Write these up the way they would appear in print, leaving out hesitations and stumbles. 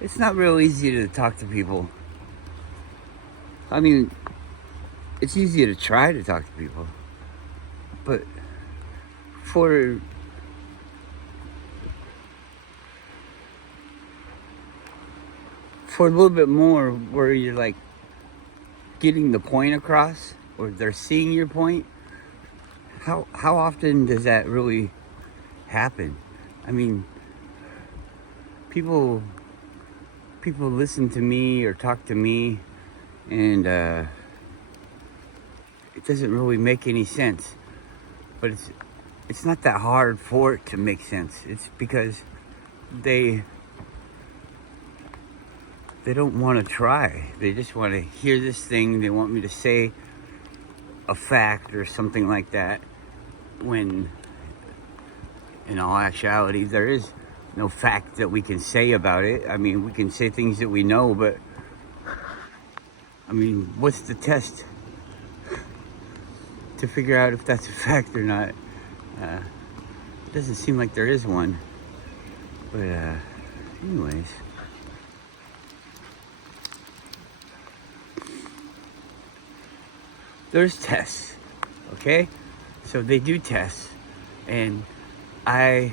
It's not real easy to talk to people. I mean, it's easy to try to talk to people, but for a little bit more where you're like getting the point across or they're seeing your point, how often does that really happen? I mean, people listen to me or talk to me, and it doesn't really make any sense. But it's not that hard for it to make sense. It's because they don't want to try. They just want to hear this thing. They want me to say a fact or something like that, when in all actuality there is no fact that we can say about it. I mean, we can say things that we know, but I mean, what's the test to figure out if that's a fact or not? It doesn't seem like there is one. But anyways, there's tests, okay? So they do tests, and I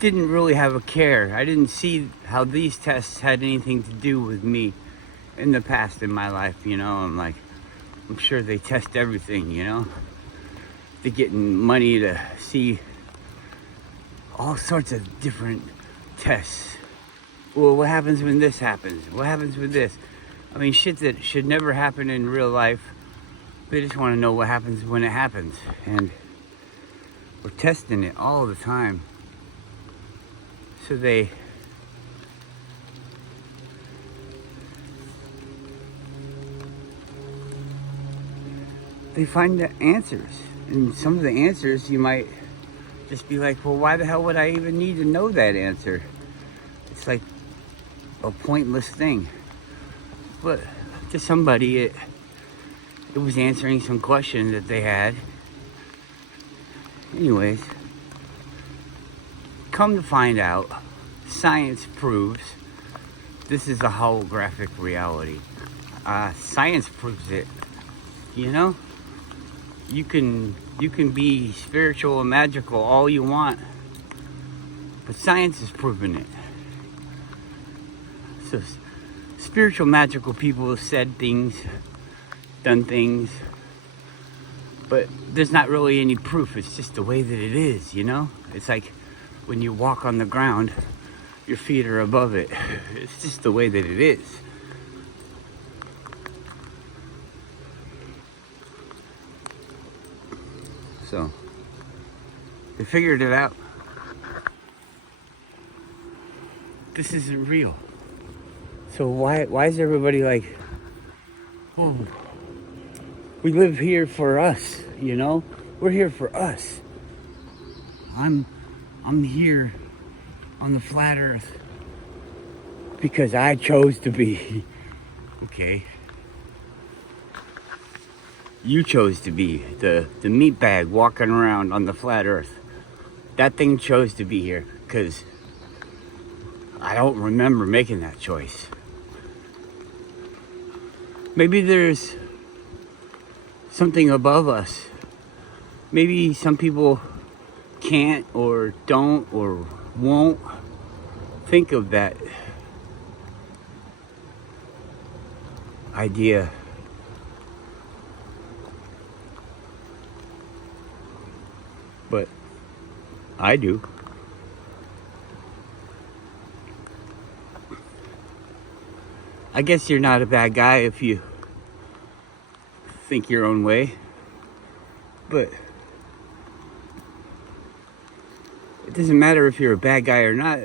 didn't really have a care. I didn't see how these tests had anything to do with me in the past in my life, you know. I'm sure they test everything, you know. They're getting money to see all sorts of different tests. Well, what happens when this happens? What happens with this? I mean, shit that should never happen in real life. They just want to know what happens when it happens. And we're testing it all the time. So they find the answers. And some of the answers you might just be like, well, why the hell would I even need to know that answer? It's like a pointless thing. But to somebody, it was answering some question that they had. Anyways, come to find out, science proves this is a holographic reality. Science proves it. You know, you can be spiritual and magical all you want, but science has proven it. So spiritual, magical people have said things, done things, but there's not really any proof. It's just the way that it is, you know? It's like when you walk on the ground, your feet are above it. It's just the way that it is. So they figured it out. This isn't real. So why is everybody like, oh, we live here for us, you know? We're here for us. I'm here on the flat earth because I chose to be. Okay. You chose to be the meat bag walking around on the flat earth. That thing chose to be here because I don't remember making that choice. Maybe there's something above us. Maybe some people can't or don't or won't think of that idea. But I do. I guess you're not a bad guy if you think your own way. But it doesn't matter if you're a bad guy or not.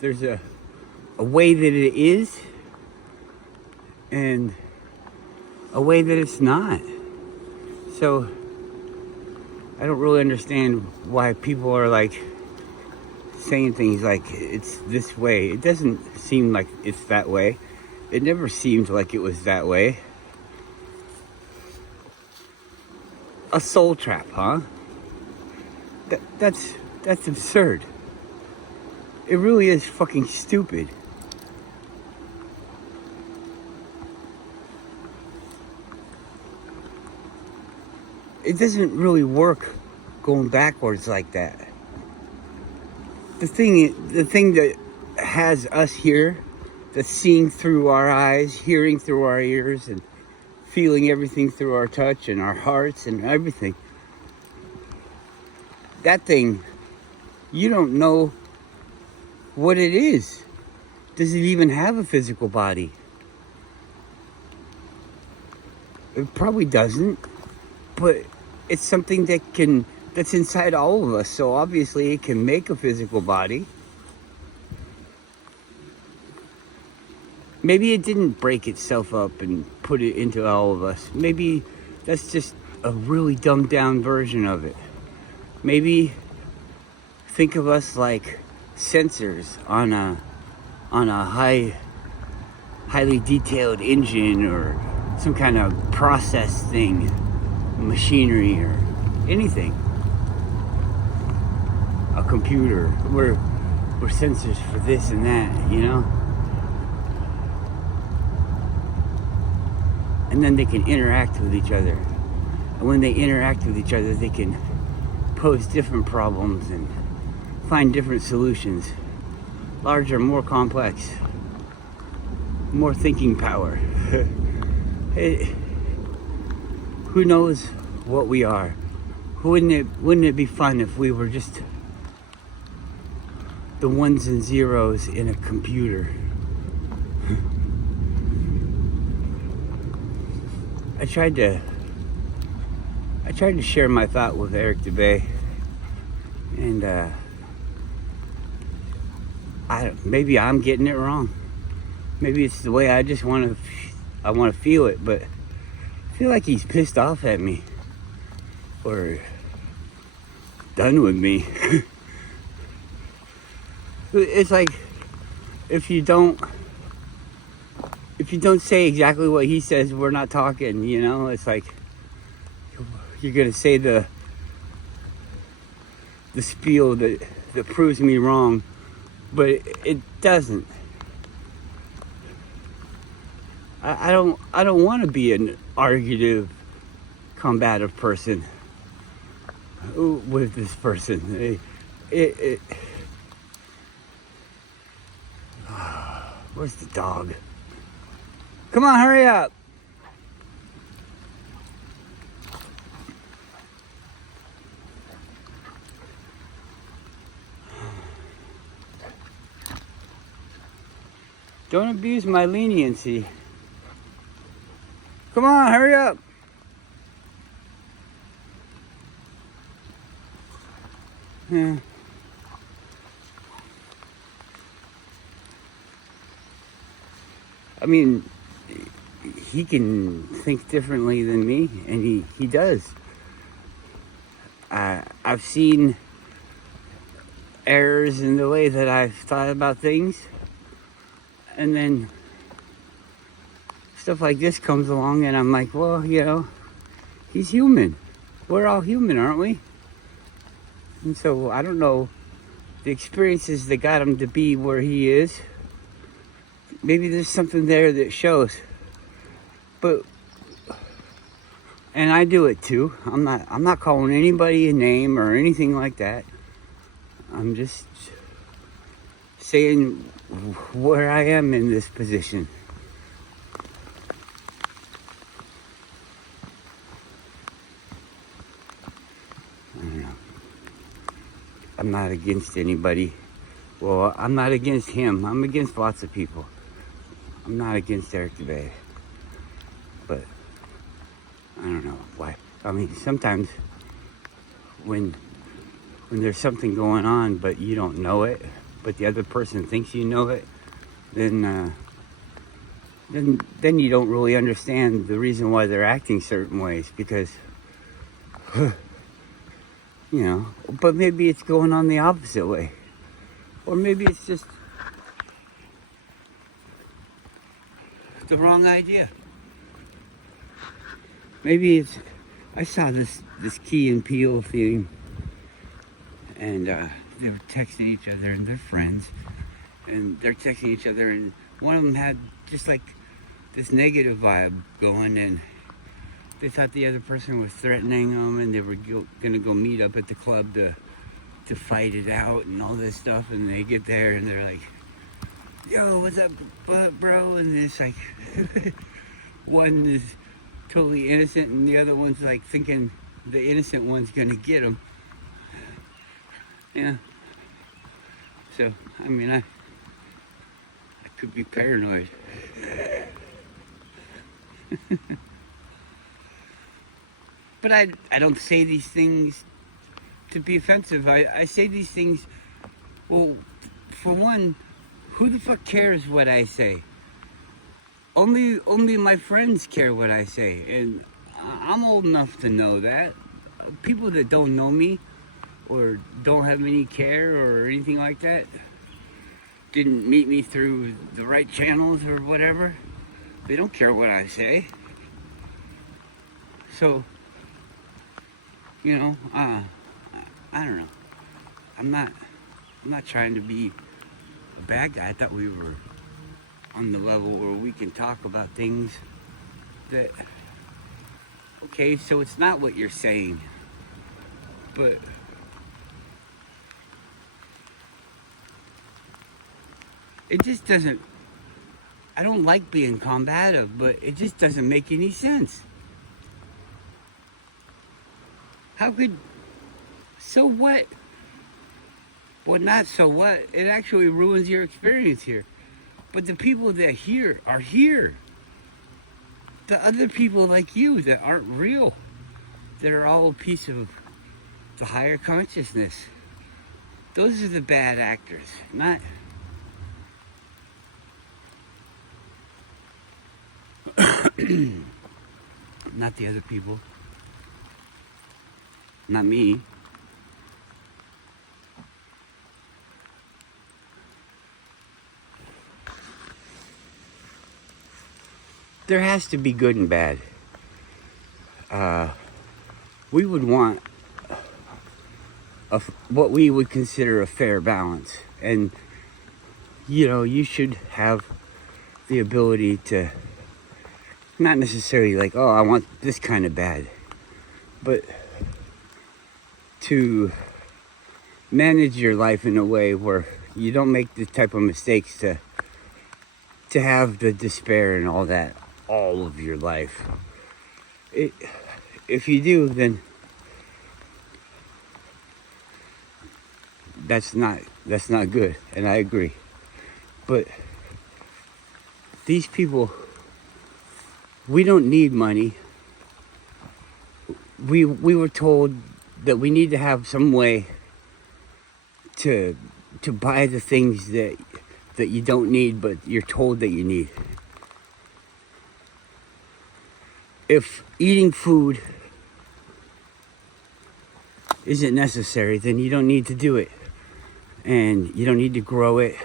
There's a way that it is and a way that it's not. So I don't really understand why people are like saying things like it's this way. It doesn't seem like it's that way. It never seemed like it was that way. A soul trap, huh? That's absurd. It really is fucking stupid. It doesn't really work going backwards like that. The thing that has us here, that's seeing through our eyes, hearing through our ears, and feeling everything through our touch and our hearts and everything. That thing, you don't know what it is. Does it even have a physical body? It probably doesn't, but it's something that's inside all of us, so obviously it can make a physical body. Maybe it didn't break itself up and put it into all of us. Maybe that's just a really dumbed down version of it. Maybe think of us like sensors on a highly detailed engine or some kind of process thing, machinery or anything. A computer. We're sensors for this and that, you know? And then they can interact with each other. And when they interact with each other, they can pose different problems and find different solutions. Larger, more complex, more thinking power. Who knows what we are? Wouldn't it be fun if we were just the ones and zeros in a computer? I tried to share my thought with Eric DeBay, and maybe I'm getting it wrong. Maybe it's the way I just want to feel it, but I feel like he's pissed off at me or done with me. It's like if you don't say exactly what he says, we're not talking, you know? It's like you're gonna say the spiel that proves me wrong, but it doesn't. I don't want to be an argumentative, combative person with this person. Where's the dog? Come on, hurry up. Don't abuse my leniency. Come on, hurry up. Yeah. I mean, he can think differently than me, and he does. I've seen errors in the way that I've thought about things, and then stuff like this comes along, and I'm like, well, you know, he's human. We're all human, aren't we? And so I don't know the experiences that got him to be where he is. Maybe there's something there that shows. But, and I do it too. I'm not calling anybody a name or anything like that. I'm just saying where I am in this position. I don't know. I'm not against anybody. Well, I'm not against him. I'm against lots of people. I'm not against Eric DeBay. But I don't know why. I mean, sometimes when there's something going on but you don't know it, but the other person thinks you know it, then you don't really understand the reason why they're acting certain ways, because you know, but maybe it's going on the opposite way. Or maybe it's just the wrong idea. Maybe it's, I saw this Key and Peele thing, and they were texting each other, and they're friends, and they're texting each other, and one of them had just like this negative vibe going, and they thought the other person was threatening them, and they were gonna go meet up at the club to fight it out and all this stuff. And they get there and they're like, "Yo, what's up, bro?" And it's like one is totally innocent, and the other one's like thinking the innocent one's gonna get him. Yeah. So I mean, I could be paranoid. But I don't say these things to be offensive. I say these things, well, for one, who the fuck cares what I say? Only my friends care what I say, and I'm old enough to know that. People that don't know me or don't have any care or anything like that, didn't meet me through the right channels or whatever, they don't care what I say. So, you know, I don't know. I'm not trying to be a bad guy. I thought we were on the level where we can talk about things that, okay, so it's not what you're saying, but it just doesn't, I don't like being combative, but it just doesn't make any sense. How could, so what? Well, not so what. It actually ruins your experience here. But the people that here are here. The other people like you that aren't real, that are all a piece of the higher consciousness. Those are the bad actors, not not the other people. Not me. There has to be good and bad. We would want what we would consider a fair balance. And, you know, you should have the ability to, not necessarily like, oh, I want this kind of bad, but to manage your life in a way where you don't make the type of mistakes to have the despair and all that all of your life. If you do, then that's not good, and I agree. But these people, we don't need money. We were told that we need to have some way to buy the things that you don't need, but you're told that you need. If eating food isn't necessary, then you don't need to do it. And you don't need to grow it.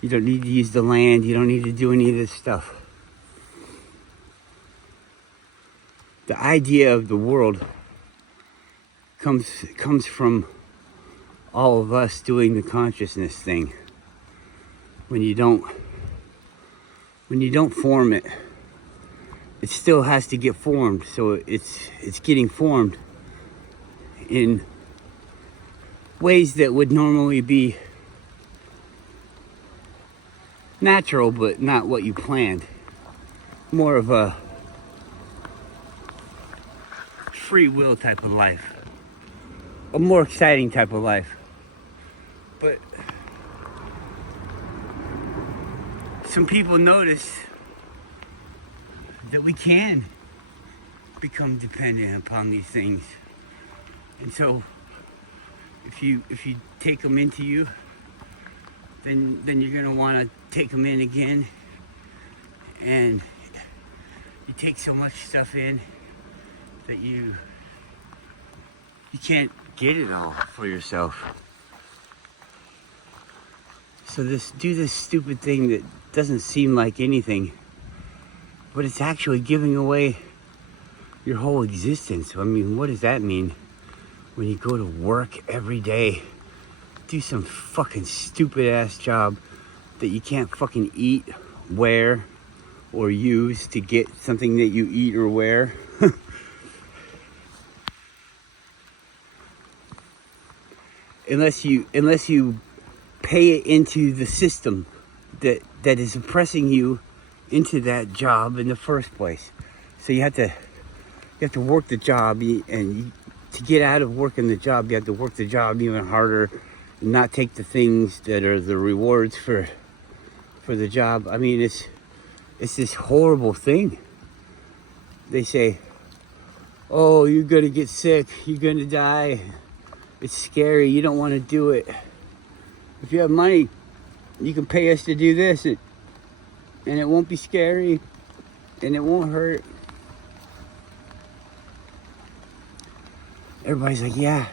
You don't need to use the land. You don't need to do any of this stuff. The idea of the world comes from all of us doing the consciousness thing. When you don't form it, it still has to get formed. So it's getting formed in ways that would normally be natural, but not what you planned. More of a free will type of life. A more exciting type of life. But some people notice that we can become dependent upon these things. And so if you take them into you, then you're gonna want to take them in again, and you take so much stuff in that you can't get it all for yourself. So do this stupid thing that doesn't seem like anything, but it's actually giving away your whole existence. I mean, what does that mean? When you go to work every day do some fucking stupid ass job that you can't fucking eat, wear, or use to get something that you eat or wear. unless you pay it into the system that is oppressing you into that job in the first place. So you have to work the job, and to get out of working the job, you have to work the job even harder, and not take the things that are the rewards for the job. I mean, it's this horrible thing. They say, oh, you're gonna get sick, you're gonna die, it's scary, you don't want to do it. If you have money, you can pay us to do this, and it won't be scary, and it won't hurt. Everybody's like, yeah,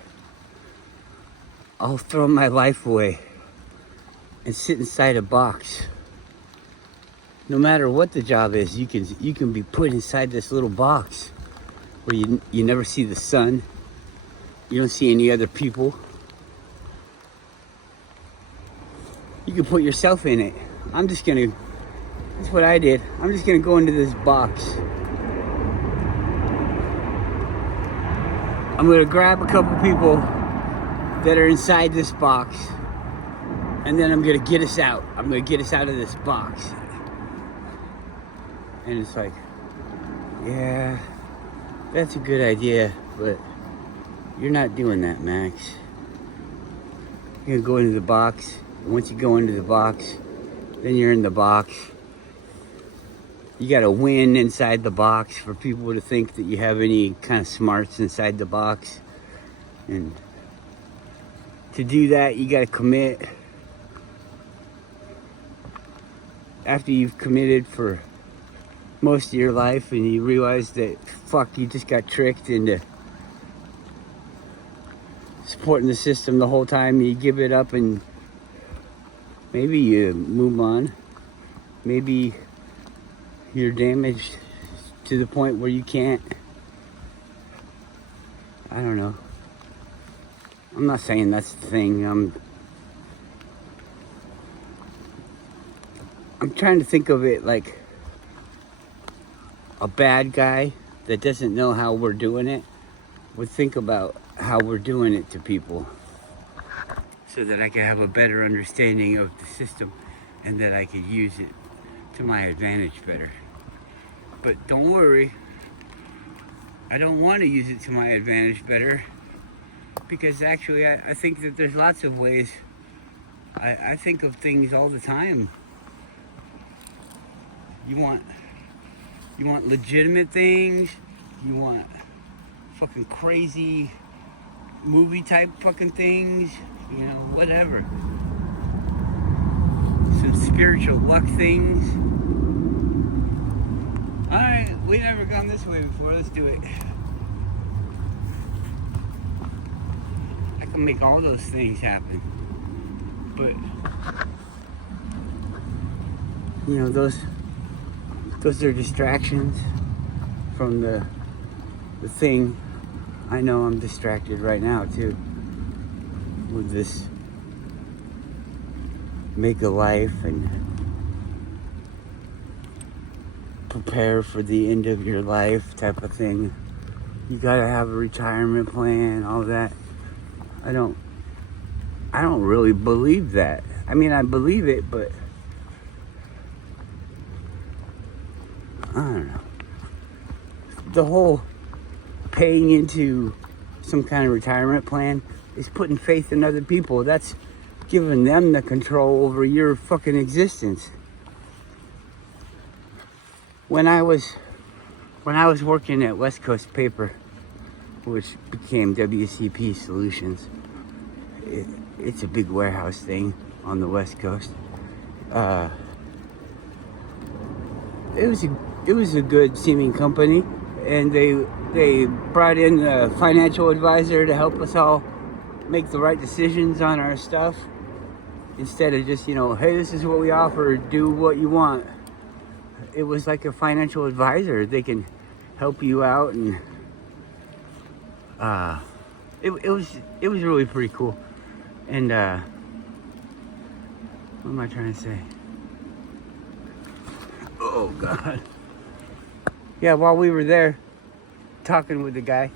I'll throw my life away and sit inside a box. No matter what the job is, you can be put inside this little box where you never see the sun. You don't see any other people. You can put yourself in it. That's what I did. I'm just gonna go into this box. I'm gonna grab a couple people that are inside this box, and then I'm gonna get us out. I'm gonna get us out of this box. And it's like, yeah, that's a good idea, but you're not doing that, Max. You're gonna go into the box. And once you go into the box, then you're in the box. You gotta win inside the box for people to think that you have any kind of smarts inside the box. And to do that, you gotta commit. After you've committed for most of your life and you realize that, fuck, you just got tricked into supporting the system the whole time, you give it up and maybe you move on. Maybe you're damaged to the point where you can't. I don't know. I'm not saying that's the thing. I'm trying to think of it like a bad guy that doesn't know how we're doing it would think about how we're doing it to people, so that I can have a better understanding of the system and that I could use it to my advantage better. But don't worry, I don't want to use it to my advantage better, because actually I think that there's lots of ways. I think of things all the time. You want legitimate things, you want fucking crazy movie type fucking things, you know, whatever. Some spiritual luck things. Alright, we never gone this way before, let's do it. I can make all those things happen. But you know, those are distractions from the thing. I know I'm distracted right now too with this make a life and prepare for the end of your life type of thing. You gotta have a retirement plan, all that. I don't really believe that. I mean, I believe it, but I don't know. The whole paying into some kind of retirement plan is putting faith in other people. That's giving them the control over your fucking existence. When I was working at West Coast Paper, which became WCP Solutions, it's a big warehouse thing on the West Coast. It was a good seeming company, and they brought in a financial advisor to help us all make the right decisions on our stuff, instead of just, you know, hey, this is what we offer, do what you want. It was like a financial advisor. They can help you out, and it was really pretty cool. And, what am I trying to say? Oh, God. Yeah, while we were there talking with the guy,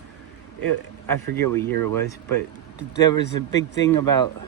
I forget what year it was, but there was a big thing about